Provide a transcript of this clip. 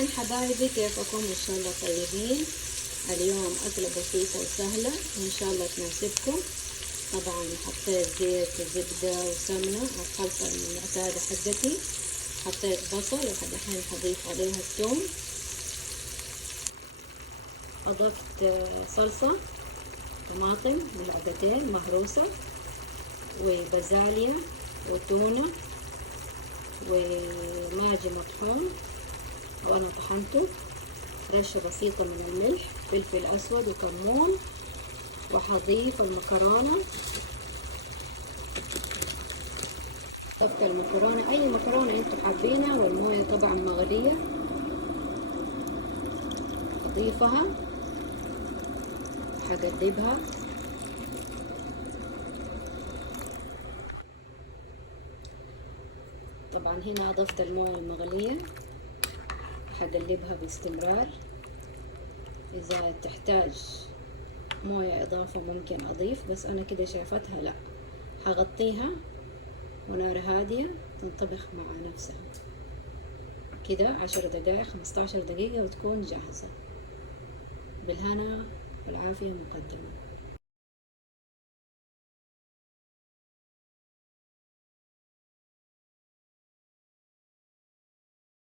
مرحبتين حبايبي، كيفكم؟ ان شاء الله طيبين. اليوم اكلة بسيطة وسهلة وان شاء الله تناسبكم. طبعا حطيت زيت وزبدة وسمنة، الخلطة المعتادة حقتي. حطيت بصل الحين حضيف عليها الثوم. اضفت صلصة طماطم ملعقتين مهروسة، وبازاليا وتونة وماجي مطحون او انا طحنته، رشة بسيطة من الملح، فلفل اسود وكمون. وحضيف المكرونة. ضفت المكرونة، اي مكرونة انتوا حابينها، والموية طبعا مغلية. اضيفها، حقلبها. طبعا هنا اضفت الموية المغلية، حقلبها باستمرار. اذا تحتاج موية اضافة ممكن اضيف، بس انا كده شايفتها لا. هغطيها ونار هادية تنطبخ مع نفسها كده 10 دقايق 15 دقيقة وتكون جاهزة. بالهنا والعافية مقدمة.